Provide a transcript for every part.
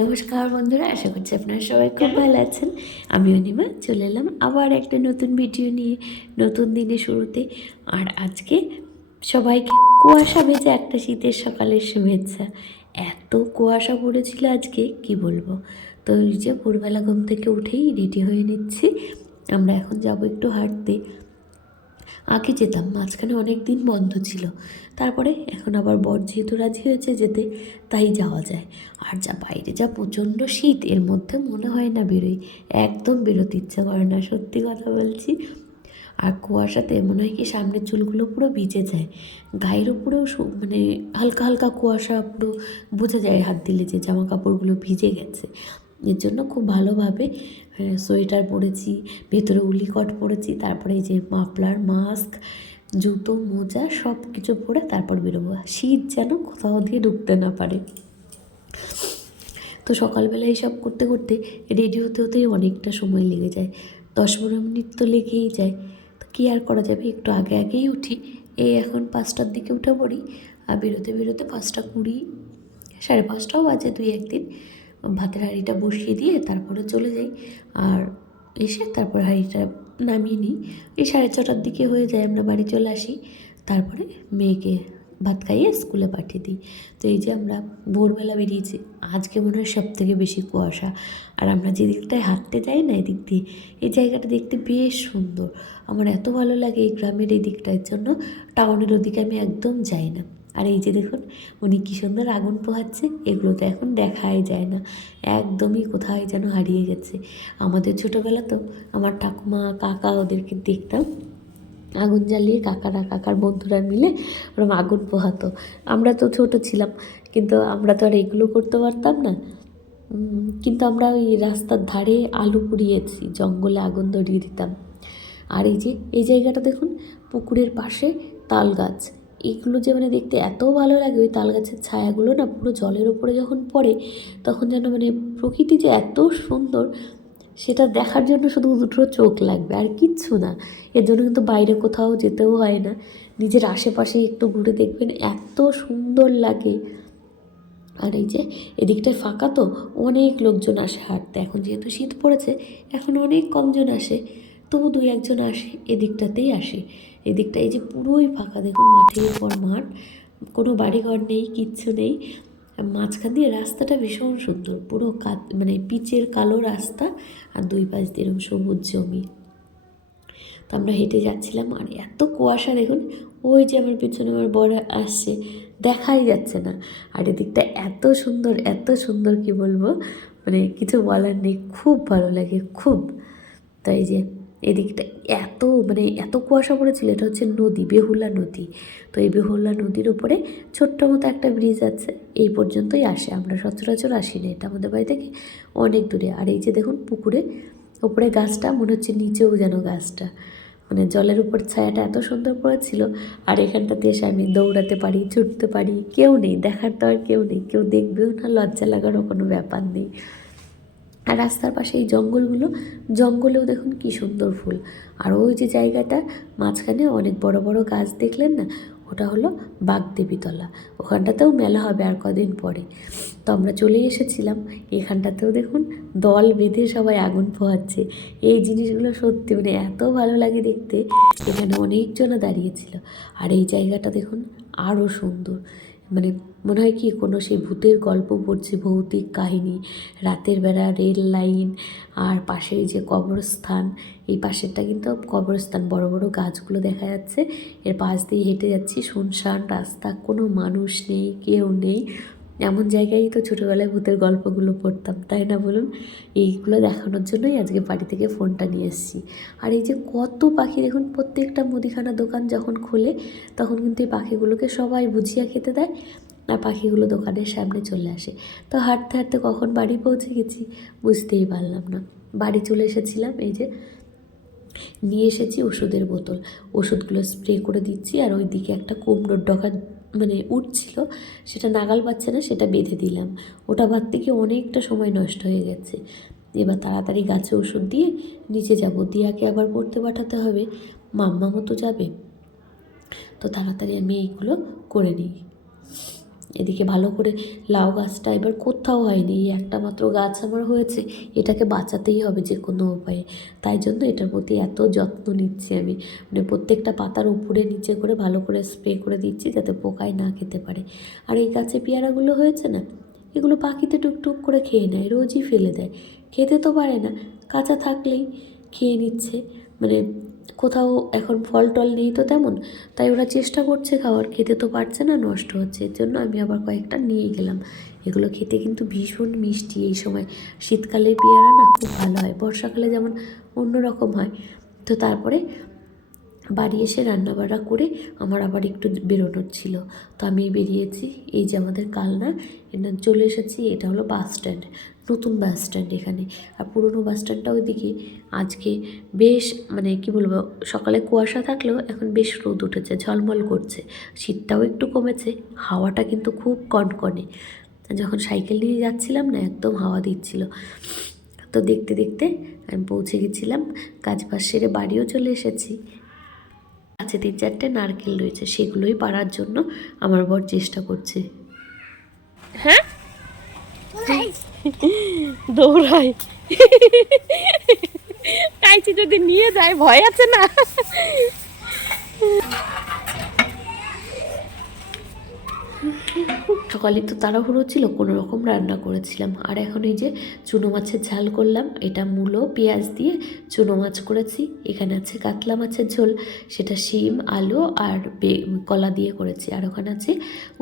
নমস্কার বন্ধুরা, আশা করছি আপনারা সবাই খুব ভালো আছেন। আমি অনিমা চলে এলাম আবার একটা নতুন ভিডিও নিয়ে, নতুন দিনের শুরুতে। আর আজকে সবাইকে কুয়াশা ভেজে একটা শীতের সকালের শুভেচ্ছা। এত কুয়াশা পড়েছিল আজকে, কি বলব? তো ওই যে ভোরবেলা ঘুম থেকে উঠেই রেডি হয়ে নিচ্ছি। আমরা এখন যাব একটু হাঁটতে। আগে যেতাম, মাঝখানে অনেক দিন বন্ধ ছিল। তারপরে এখন আবার বর যেহেতু রাজি হয়েছে যেতে, তাই যাওয়া যায়। আর যা বাইরে যা প্রচণ্ড শীত, এর মধ্যে মনে হয় না বেরোই। একদম বেরোতে ইচ্ছা করে না, সত্যি কথা বলছি। আর কুয়াশাতে মনে হয় কি সামনের চুলগুলো পুরো ভিজে যায়। গায়ের উপরেও মানে হালকা হালকা কুয়াশা পুরো বোঝা যায় হাত দিলে যে জামা কাপড়গুলো ভিজে গেছে। এর জন্য খুব ভালোভাবে সোয়েটার পরেছি, ভেতরে উলিকট পরেছি, তারপরে এই যে মাফলার, মাস্ক, জুতো, মোজা সব কিছু পরে তারপর বেরোবো। শীত যেন কোথাও দিয়ে ঢুকতে না পারে। তো সকালবেলা এইসব করতে করতে রেডি হতে হতেই অনেকটা সময় লেগে যায়। দশ পনেরো মিনিট তো লেগেই যায়। তো কী আর করা যাবে? একটু আগে আগেই উঠি। এই এখন পাঁচটার দিকে উঠে পড়ি। আর বেরোতে বেরোতে পাঁচটা কুড়ি, সাড়ে পাঁচটাও বাজে দুই একদিন ভাতের হাঁড়িটা বসিয়ে দিয়ে তারপরে চলে যাই। আর এসে তারপর হাঁড়িটা নামিয়ে নিই। এই সাড়ে ছটার দিকে হয়ে যায় আমরা বাড়ি চলে আসি। তারপরে মেয়েকে ভাত খাইয়ে স্কুলে পাঠিয়ে দিই। তো এই যে আমরা ভোরবেলা বেরিয়েছি, আজকে মনে হয় সব থেকে বেশি কুয়াশা। আর আমরা যে দিকটায় হাঁটতে যাই না এদিক দিয়ে, এই জায়গাটা দেখতে বেশ সুন্দর। আমার এত ভালো লাগে এই গ্রামের এই দিকটার জন্য। টাউনের ওদিকে আমি একদম যাই না। আর এই যে দেখুন, উনি কী সুন্দর আগুন পোহাচ্ছে, এগুলো তো এখন দেখাই যায় না। একদমই কোথায় যেন হারিয়ে গেছে। আমাদের ছোটোবেলা তো আমার ঠাকুমা, কাকা ওদেরকে দেখতাম, আগুন জ্বালিয়ে কাকারা, কাকার বন্ধুরা মিলে ওরকম আগুন পোহাতো। আমরা তো ছোট ছিলাম, কিন্তু আমরা তো আর এগুলো করতে পারতাম না। কিন্তু আমরা ওই রাস্তার ধারে আলু পুড়িয়েছি, জঙ্গলে আগুন ধরিয়ে দিতাম। আর এই যে, এই জায়গাটা দেখুন, পুকুরের পাশে তাল গাছ। এগুলো যে মানে দেখতে এত ভালো লাগে, ওই তাল গাছের ছায়াগুলো না পুরো জলের উপরে যখন পড়ে, তখন যেন মানে প্রকৃতি যে এত সুন্দর, সেটা দেখার জন্য শুধু দুটো চোখ লাগবে, আর কিচ্ছু না। এর জন্য কিন্তু বাইরে কোথাও যেতেও হয় না। নিজের আশেপাশে একটু ঘুরে দেখবেন, এত সুন্দর লাগে। আর এই যে এদিকটায় ফাঁকা তো, অনেক লোকজন আসে হাঁটতে। এখন যেহেতু শীত পড়েছে, এখন অনেক কমজন আসে। তবু দুই একজন আসে, এদিকটাতেই আসে। এদিকটা এই যে পুরোই ফাঁকা, দেখুন, মাঠের পর মাঠ, কোনো বাড়িঘর নেই, কিচ্ছু নেই। মাঝখান দিয়ে রাস্তাটা ভীষণ সুন্দর, পুরো মানে পিচের কালো রাস্তা আর দুই পাশ দিয়ে এরকম সবুজ জমি। তো আমরা হেঁটে যাচ্ছিলাম, আর এত কুয়াশা, দেখুন, ওই যে আমার পিছনে আমার বড় আসছে, দেখাই যাচ্ছে না। আর এদিকটা এত সুন্দর এত সুন্দর, কি বলব? মানে কিছু বলার নেই, খুব ভালো লাগে, খুব। তাই যে এদিকটা এত মানে এত কুয়াশা পড়েছিল, এটা হচ্ছে নদী, বেহুলা নদী। তো এই বেহুলা নদীর উপরে ছোট্ট মতো একটা ব্রিজ আছে, এই পর্যন্তই আসে, আমরা সচরাচর আসি না, এটা আমাদের বাড়ি থেকে অনেক দূরে। আর এই যে দেখুন পুকুরে, উপরে গাছটা, মনে হচ্ছে নিচেও যেন গাছটা। মানে জলের উপর ছায়াটা এত সুন্দর পড়েছিল, আর এখানটাতে এসে আমি দৌড়াতে পারি, ছুটতে পারি, কেউ নেই, দেখার তো আর কেউ নেই, কেউ দেখবেও না, লজ্জা লাগারও কোনো ব্যাপার নেই। আর রাস্তার পাশে এই জঙ্গলগুলো, জঙ্গলেও দেখুন কি সুন্দর ফুল। আর ওই যে জায়গাটা, মাঝখানে অনেক বড় বড় গাছ দেখলেন না? ওটা হলো বাগদেবীতলা। ওখানটাতেও মেলা হবে আর কদিন পরে। তো আমরা চলে এসেছিলাম। এখানটাতেও দেখুন দল বেঁধে সবাই আগুন পোহাচ্ছে। এই জিনিসগুলো সত্যি মানে এত ভালো লাগে দেখতে। এখানে অনেকজনা দাঁড়িয়েছিল। আর এই জায়গাটা দেখুন আরও সুন্দর। মানে মনে হয় কি কোনো সেই ভূতের গল্প পড়ছে, ভৌতিক কাহিনী। রাতের বেলা রেল লাইন আর পাশে এই যে কবরস্থান, এই পাশেরটা কিন্তু কবরস্থান, বড় বড় গাছগুলো দেখা যাচ্ছে। এর পাশ দিয়ে হেঁটে যাচ্ছি, শুনশান, রাস্তা, কোনো মানুষ নেই, কেউ নেই। এমন জায়গায় তো ছোটোবেলায় ভূতের গল্পগুলো পড়তাম, তাই না বলুন? এইগুলো দেখানোর জন্যই আজকে বাড়ি থেকে ফোনটা নিয়ে এসেছি। আর এই যে কত পাখি, দেখুন প্রত্যেকটা মুদিখানা দোকান যখন খোলে, তখন কিন্তু এই পাখিগুলোকে সবাই বুঝিয়া খেতে দেয়। আর পাখিগুলো দোকানের সামনে চলে আসে। তো হাঁটতে হাঁটতে কখন বাড়ি পৌঁছে গেছি বুঝতেই পারলাম না। বাড়ি চলে এসেছিলাম, এই যে নিয়ে এসেছি ওষুধের বোতল। ওষুধগুলো স্প্রে করে দিচ্ছি আর ওই দিকে একটা কুমড়োর ডকা মানে উঠছিল, সেটা নাগাল পাচ্ছে না, সেটা বেঁধে দিলাম। ওটা বাঁধতে থেকে অনেকটা সময় নষ্ট হয়ে গেছে। এবার তাড়াতাড়ি গাছে ওষুধ দিয়ে নিচে যাব। দিয়াকে আবার পড়তে পাঠাতে হবে মাম্মা মতো যাবে। তো তাড়াতাড়ি আমি এইগুলো করে নিই। এদিকে ভালো করে লাউ গাছটা এবার কোথাও হয়নি, এই একটা মাত্র গাছ আমার হয়েছে, এটাকে বাঁচাতেই হবে যে কোনো উপায়ে। তাই জন্য এটার প্রতি এত যত্ন নিচ্ছি আমি। মানে প্রত্যেকটা পাতার উপরে নিচে করে ভালো করে স্প্রে করে দিচ্ছি যাতে পোকায় না খেতে পারে। আর এই গাছে পেয়ারাগুলো হয়েছে না, এগুলো পাখিতে টুকটুক করে খেয়ে নেয়, রোজই ফেলে দেয়। খেতে তো পারে না, কাঁচা থাকলেই খেয়ে নিচ্ছে। মানে কোথাও এখন ফল টল নেই তো তেমন, তাই ওরা চেষ্টা করছে খাওয়ার, খেতে তো পারছে না, নষ্ট হচ্ছে। এর জন্য আমি আবার কয়েকটা নিয়ে গেলাম। এগুলো খেতে কিন্তু ভীষণ মিষ্টি এই সময়। শীতকালে পেয়ারা না খুব ভালো হয়, বর্ষাকালে যেমন অন্যরকম হয়। তো তারপরে বাড়ি এসে রান্নাবাড়া করে আমার আবার একটু বেরোনোর ছিল। তো আমি বেরিয়েছি, এই যে আমাদের কালনা এটা চলে এসেছি, এটা হলো বাস স্ট্যান্ড। নতুন বাস স্ট্যান্ড এখানে। আর পুরনো বাস স্ট্যান্ডটা ওইদিকে আজকে বেশ মানে কি বলব, সকালে কুয়াশা থাকলেও এখন বেশ রোদ উঠেছে, ঝলমল করছে। শীতটাও একটু কমেছে, হাওয়াটা কিন্তু খুব কনকনে। যখন সাইকেল নিয়ে যাচ্ছিলাম না, একদম হাওয়া দিচ্ছিল। তো দেখতে দেখতে আমি পৌঁছে গেছিলাম, কাজ সেরে বাড়িও চলে এসেছি। আছে তিন চারটে নারকেল রয়েছে, সেগুলোই পাড়ার জন্য আমার বর চেষ্টা করছে। হ্যাঁ? দৌড়াই কাইচি যদি নিয়ে যায় ভয় আছে না? সকালে তো তাড়াহুড়ো ছিল, কোনো রকম রান্না করেছিলাম। আর এখন এই যে চুনো মাছের ঝাল করলাম, এটা মূলো, পেঁয়াজ দিয়ে চুনো মাছ করেছি। এখানে আছে কাতলা মাছের ঝোল, সেটা শিম, আলু আর কলা দিয়ে করেছি। আর ওখানে আছে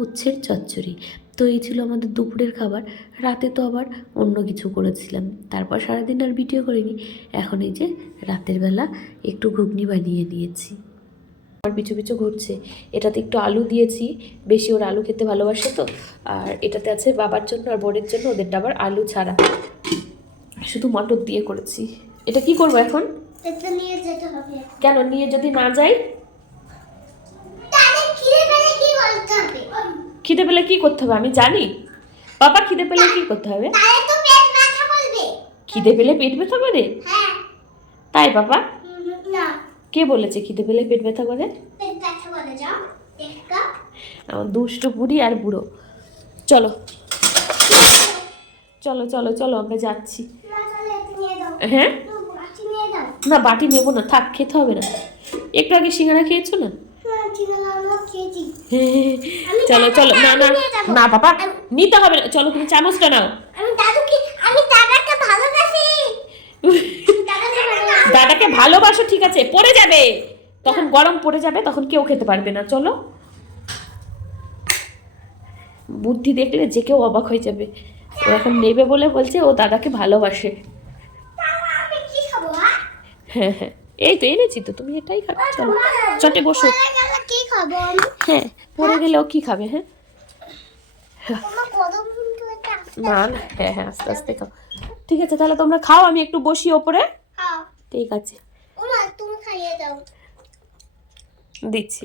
উচ্ছের চচ্চড়ি। তো এই ছিল আমাদের দুপুরের খাবার। রাতে তো আবার অন্য কিছু করেছিলাম। তারপর সারাদিন আর ভিডিও করিনি। এখন এই যে রাতের বেলা একটু ঘুগনি বানিয়ে নিয়েছি। আমার পিছু পিছু ঘুরছে। এটাতে একটু আলু দিয়েছি। বেশি ওর আলু খেতে ভালোবাসে তো। আর এটাতে আছে বাবার জন্য আর বোনের জন্য ওদেরটা আবার আলু ছাড়া। শুধু মটর দিয়ে করেছি। এটা কি করব এখন? কেন নিয়ে যদি না যাই? খিদে পেলে কি করতে হবে? আমি জানি। বাবা খিদে পেলে কি করতে হবে? খিদে পেলে পেট ব্যথা করে? হ্যাঁ। তাই বাবা? না। কে বলেছে খিদে পেলে পেট ব্যথা করে? আমার দুষ্টু বুড়ি আর বুড়ো। চলো। চলো চলো চলো আমরা যাচ্ছি। হ্যাঁ? না বাটি নেব না থাক খেতে হবে না। একটু আগে সিঙ্গারা খেয়েছো না? আছে আমরা খেয়েছি। চলো চলো না না না বাবা নিতে হবে না। চলো তুমি চামচটা নাও। আমি দাদুকে আমি দাদাকে ভালোবাসি। ভালোবাসি দাদাকে ভালোবাসো ঠিক আছে পড়ে যাবে। তখন গরম পড়ে যাবে তখন কেউ খেতে পারবে না চলো। বুদ্ধি দেখলে যে কেউ অবাক হয়ে যাবে। ও এখন নেবে বলে বলছে ও দাদাকে ভালোবাসে। হ্যাঁ হ্যাঁ এই তো এনেছি তো তুমি এটাই খাবে চলো। চটে বসো। কি খাব হ্যাঁ পড়ে গেলেও কি খাবে হ্যাঁ? না হ্যাঁ হ্যাঁ আস্তে আস্তে খাও। ঠিক আছে তাহলে তোমরা খাও আমি একটু বসি ওপরে। ঠিক আছে। দিচ্ছি।